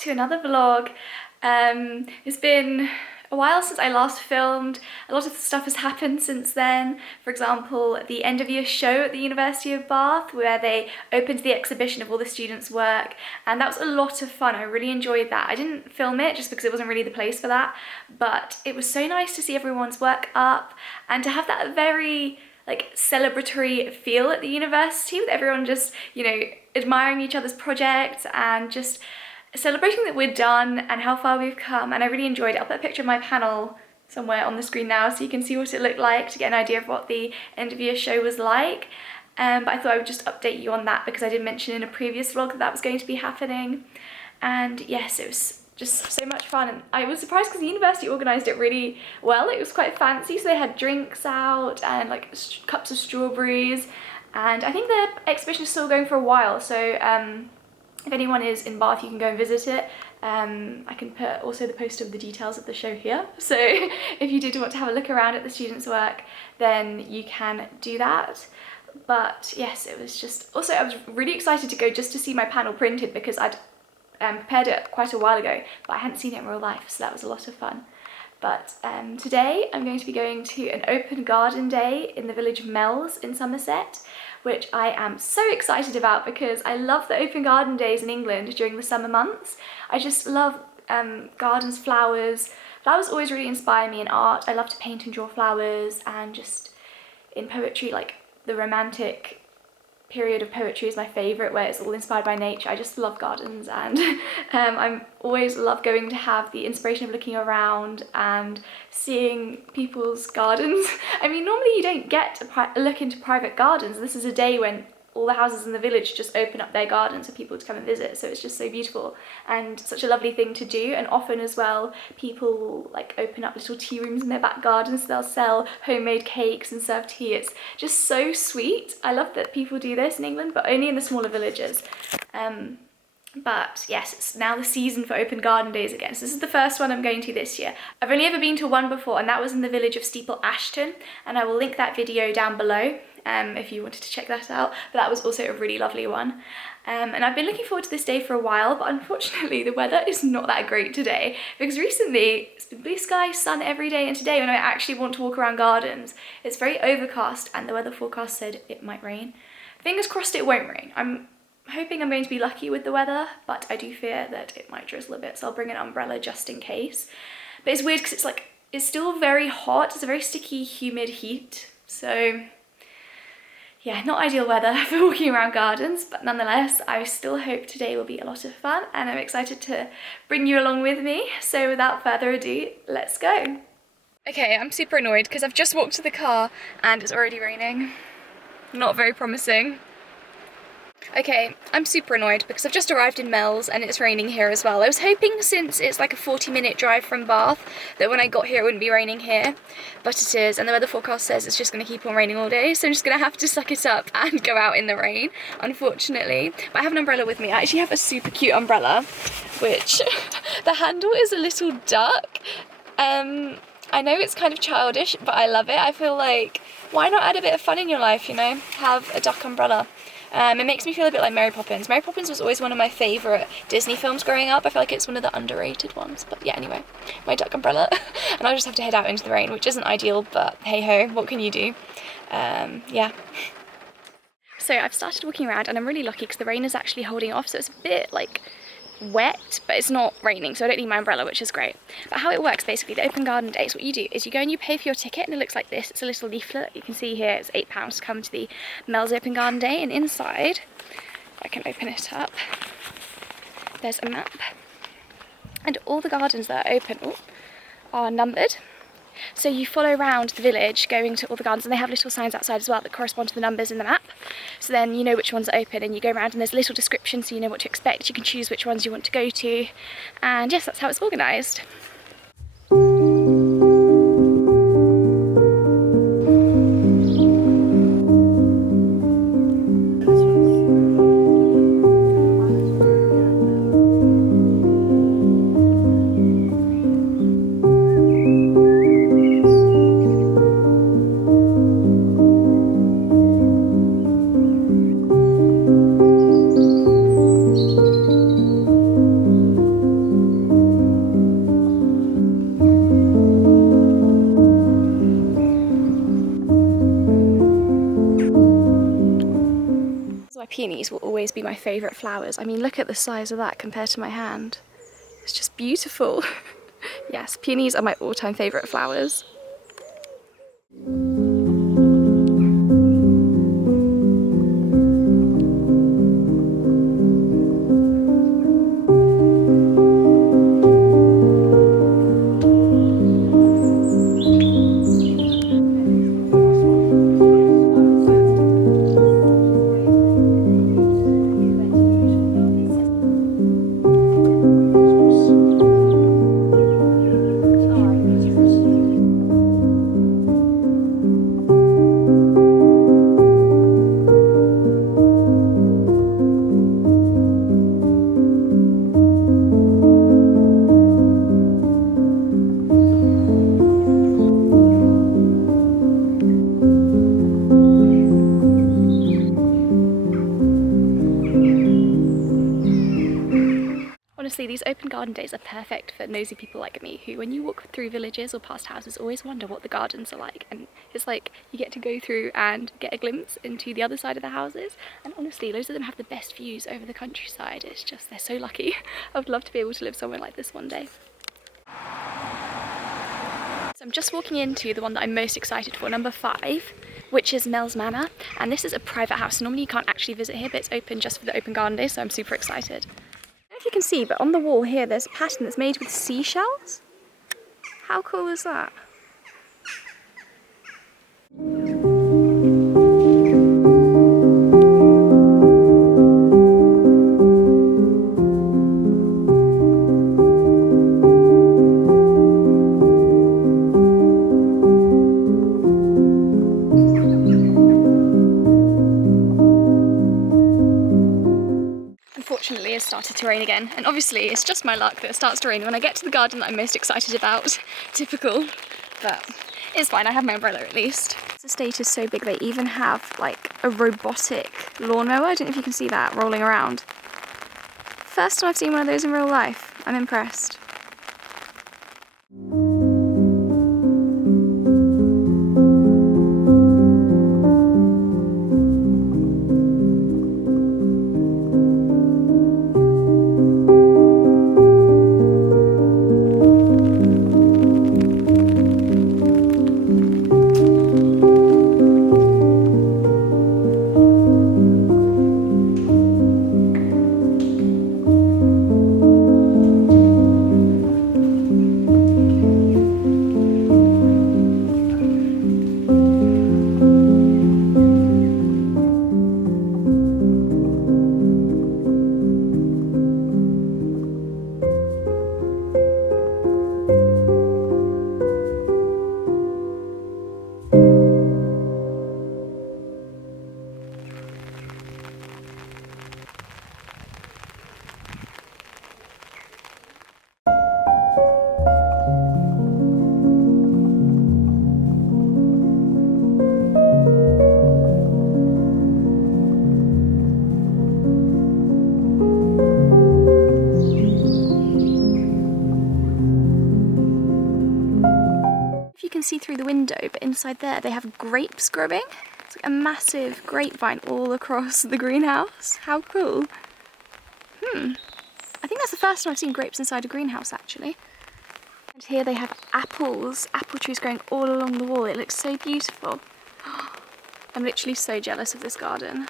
to another vlog. It's been a while since I last filmed. A lot of stuff has happened since then. For example, the end of year show at the University of Bath, where they opened the exhibition of all the students' work, and that was a lot of fun. I really enjoyed that. I didn't film it just because it wasn't really the place for that, but it was so nice to see everyone's work up and to have that very celebratory feel at the university with everyone just, admiring each other's projects and just celebrating that we're done and how far we've come. And I really enjoyed it. I'll put a picture of my panel somewhere on the screen now so you can see what it looked like to get an idea of what the end of year show was like. But I thought I would just update you on that because I did mention in a previous vlog that that was going to be happening. And yes, it was just so much fun, and I was surprised because the university organised it really well. It was quite fancy, so they had drinks out and cups of strawberries, and I think the exhibition is still going for a while, so if anyone is in Bath, you can go and visit it. I can put also the post of the details of the show here, so if you did want to have a look around at the students' work, then you can do that. But yes, it was just, also I was really excited to go just to see my panel printed because I'd prepared it quite a while ago, but I hadn't seen it in real life, so that was a lot of fun. But today I'm going to be going to an open garden day in the village of Mells in Somerset, which I am so excited about because I love the open garden days in England during the summer months. I just love gardens, flowers. Flowers always really inspire me in art. I love to paint and draw flowers, and just in poetry, the romantic period of poetry is my favourite, where it's all inspired by nature. I just love gardens, and I'm always love going to have the inspiration of looking around and seeing people's gardens. I mean, normally you don't get a look into private gardens. This is a day when all the houses in the village just open up their gardens for people to come and visit, so it's just so beautiful and such a lovely thing to do. And often as well, people will open up little tea rooms in their back gardens, so they'll sell homemade cakes and serve tea. It's just so sweet. I love that people do this in England, but only in the smaller villages. But yes, it's now the season for open garden days again. So this is the first one I'm going to this year. I've only ever been to one before, and that was in the village of Steeple Ashton, and I will link that video down below if you wanted to check that out. But that was also a really lovely one. And I've been looking forward to this day for a while, but unfortunately the weather is not that great today, because recently it's been blue sky, sun every day, and today when I actually want to walk around gardens, it's very overcast and the weather forecast said it might rain. Fingers crossed it won't rain. I'm hoping I'm going to be lucky with the weather, but I do fear that it might drizzle a bit, so I'll bring an umbrella just in case. But it's weird because it's still very hot. It's a very sticky, humid heat, so yeah, not ideal weather for walking around gardens, but nonetheless, I still hope today will be a lot of fun, and I'm excited to bring you along with me. So without further ado, let's go. Okay, I'm super annoyed because I've just walked to the car and it's already raining. Not very promising. Okay, I'm super annoyed because I've just arrived in Mells and it's raining here as well. I was hoping, since it's like a 40-minute drive from Bath, that when I got here it wouldn't be raining here, but it is, and the weather forecast says it's just going to keep on raining all day, so I'm just going to have to suck it up and go out in the rain, unfortunately. But I have an umbrella with me. I actually have a super cute umbrella, which the handle is a little duck. I know it's kind of childish, but I love it. I feel like, why not add a bit of fun in your life, have a duck umbrella. It makes me feel a bit like Mary Poppins. Mary Poppins was always one of my favourite Disney films growing up. I feel like it's one of the underrated ones. But yeah, anyway, my duck umbrella. And I'll just have to head out into the rain, which isn't ideal, but hey ho, what can you do? Yeah. So I've started walking around and I'm really lucky because the rain is actually holding off, so it's a bit wet, but it's not raining, so I don't need my umbrella, which is great. But how it works, basically, the open garden days, what you do is you go and you pay for your ticket, and it looks like this. It's a little leaflet. You can see here it's £8 to come to the Mells Open Garden Day, and inside, if I can open it up, there's a map, and all the gardens that are open are numbered. So you follow around the village going to all the gardens, and they have little signs outside as well that correspond to the numbers in the map. So then you know which ones are open, and you go around and there's a little description so you know what to expect. You can choose which ones you want to go to, and yes, that's how it's organised. peonies will always be my favourite flowers. I mean, look at the size of that compared to my hand. It's just beautiful. Yes, peonies are my all-time favourite flowers. Honestly, these open garden days are perfect for nosy people like me who, when you walk through villages or past houses, always wonder what the gardens are like. And it's like you get to go through and get a glimpse into the other side of the houses. And honestly, loads of them have the best views over the countryside. It's just, they're so lucky. I would love to be able to live somewhere like this one day. So I'm just walking into the one that I'm most excited for, number 5, which is Mells Manor. And this is a private house. Normally you can't actually visit here, but it's open just for the open garden days, so I'm super excited. I don't know if you can see, but on the wall here there's a pattern that's made with seashells. How cool is that? Unfortunately, it started to rain again, and obviously it's just my luck that it starts to rain when I get to the garden that I'm most excited about. Typical, but it's fine, I have my umbrella at least. This estate is so big they even have like a robotic lawnmower. I don't know if you can see that rolling around. First time I've seen one of those in real life. I'm impressed. See through the window, but inside there they have grapes growing. It's like a massive grapevine all across the greenhouse. How cool. I think that's the first time I've seen grapes inside a greenhouse actually. And here they have apples, apple trees growing all along the wall. It looks so beautiful. I'm literally so jealous of this garden.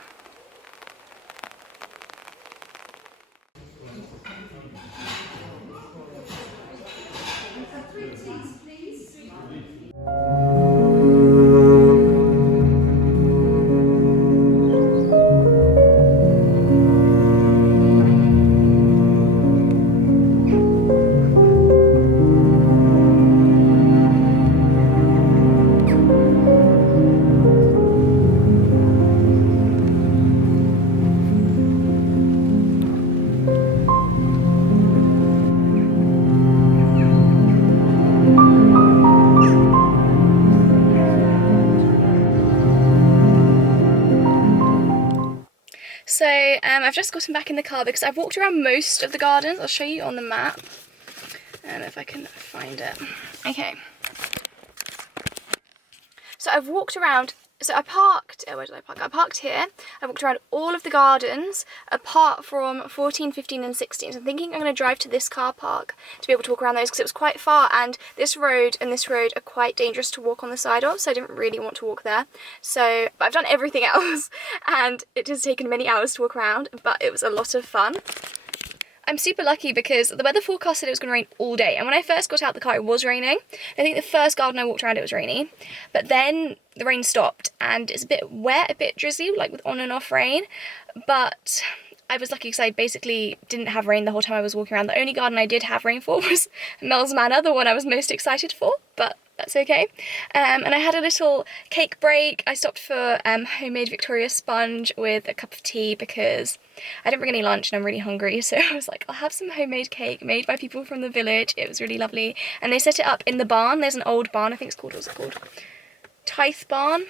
So I've just gotten back in the car because I've walked around most of the gardens. I'll show you on the map, and if I can find it. Okay. So I've walked around So I parked, where did I park? I parked here. I walked around all of the gardens apart from 14, 15 and 16. So I'm thinking I'm going to drive to this car park to be able to walk around those because it was quite far, and this road and this road are quite dangerous to walk on the side of, so I didn't really want to walk there. So, but I've done everything else and it has taken many hours to walk around, but it was a lot of fun. I'm super lucky because the weather forecast said it was going to rain all day, and when I first got out the car it was raining. I think the first garden I walked around it was rainy, but then the rain stopped and it's a bit wet, a bit drizzly, like with on and off rain, but I was lucky because I basically didn't have rain the whole time I was walking around. The only garden I did have rain for was Mells Manor, the one I was most excited for, but that's okay. And I had a little cake break. I stopped for homemade Victoria sponge with a cup of tea because I didn't bring any lunch and I'm really hungry, so I was like, I'll have some homemade cake made by people from the village. It was really lovely, and they set it up in the barn. There's an old barn, I think it's called, what's it called? Tithe barn.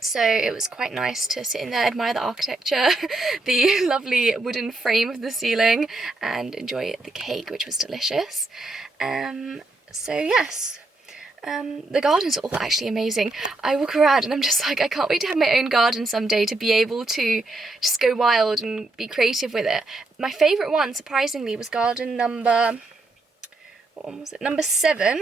So it was quite nice to sit in there, admire the architecture, the lovely wooden frame of the ceiling, and enjoy the cake, which was delicious. So yes. The gardens are all actually amazing. I walk around and I'm just like, I can't wait to have my own garden someday, to be able to just go wild and be creative with it. My favourite one, surprisingly, was garden number, what one was it? Number 7,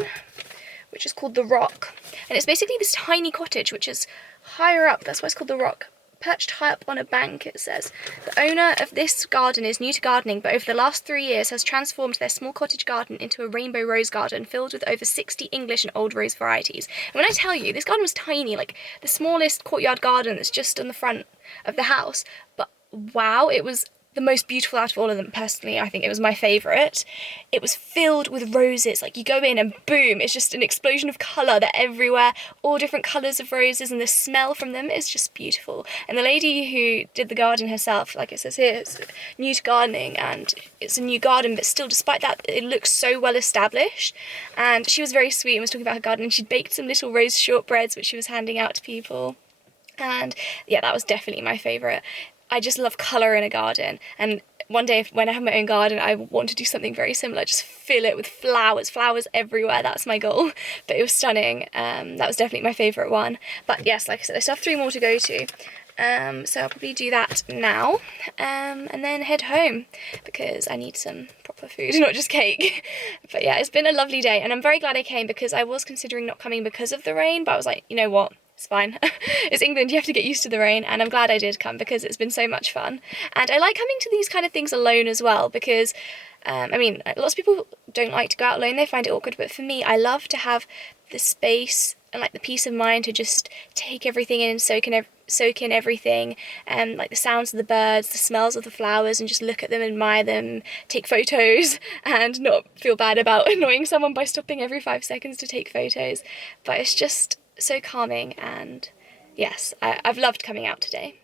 which is called The Rock. And it's basically this tiny cottage, which is higher up, that's why it's called The Rock. Perched high up on a bank, it says. The owner of this garden is new to gardening, but over the last 3 years has transformed their small cottage garden into a rainbow rose garden filled with over 60 English and old rose varieties. And when I tell you, this garden was tiny, like the smallest courtyard garden that's just on the front of the house, but wow, it was the most beautiful out of all of them. Personally, I think it was my favourite. It was filled with roses. Like, you go in and boom, it's just an explosion of colour. They're everywhere, all different colours of roses, and the smell from them is just beautiful. And the lady who did the garden herself, like it says here, is new to gardening, and it's a new garden, but still, despite that, it looks so well established. And she was very sweet and was talking about her garden, and she'd baked some little rose shortbreads which she was handing out to people. And yeah, that was definitely my favourite. I just love colour in a garden, and one day when I have my own garden I want to do something very similar, just fill it with flowers everywhere. That's my goal. But it was stunning. That was definitely my favourite one. But yes, like I said, I still have 3 more to go to, so I'll probably do that now, and then head home because I need some proper food, not just cake. But yeah, it's been a lovely day, and I'm very glad I came because I was considering not coming because of the rain, but I was like, you know what, it's fine. It's England, you have to get used to the rain, and I'm glad I did come because it's been so much fun. And I like coming to these kind of things alone as well because, I mean, lots of people don't like to go out alone, they find it awkward, but for me, I love to have the space and like the peace of mind to just take everything in and soak in everything, and like the sounds of the birds, the smells of the flowers, and just look at them, admire them, take photos, and not feel bad about annoying someone by stopping every 5 seconds to take photos. But it's just so calming, and yes, I've loved coming out today.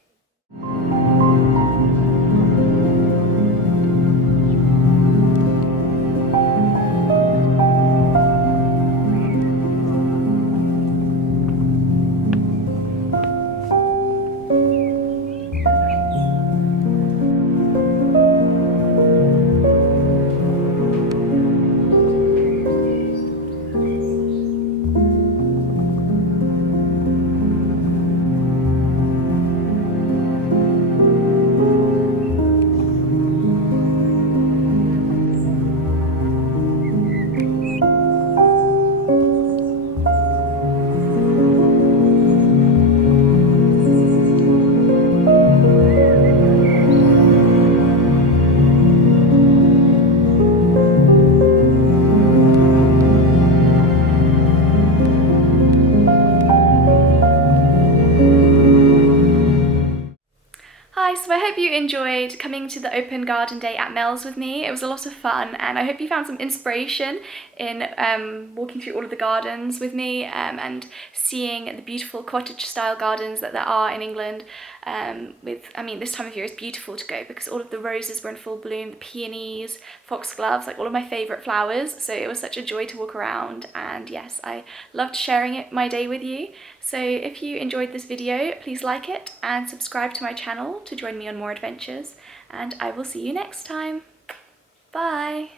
Hi, so I hope you enjoyed coming to the open garden day at Mells with me. It was a lot of fun, and I hope you found some inspiration in walking through all of the gardens with me, and seeing the beautiful cottage style gardens that there are in England. I mean, this time of year is beautiful to go because all of the roses were in full bloom, the peonies, foxgloves, like all of my favourite flowers. So it was such a joy to walk around, and yes, I loved sharing my day with you. So if you enjoyed this video, please like it and subscribe to my channel to join me on more adventures, and I will see you next time. Bye!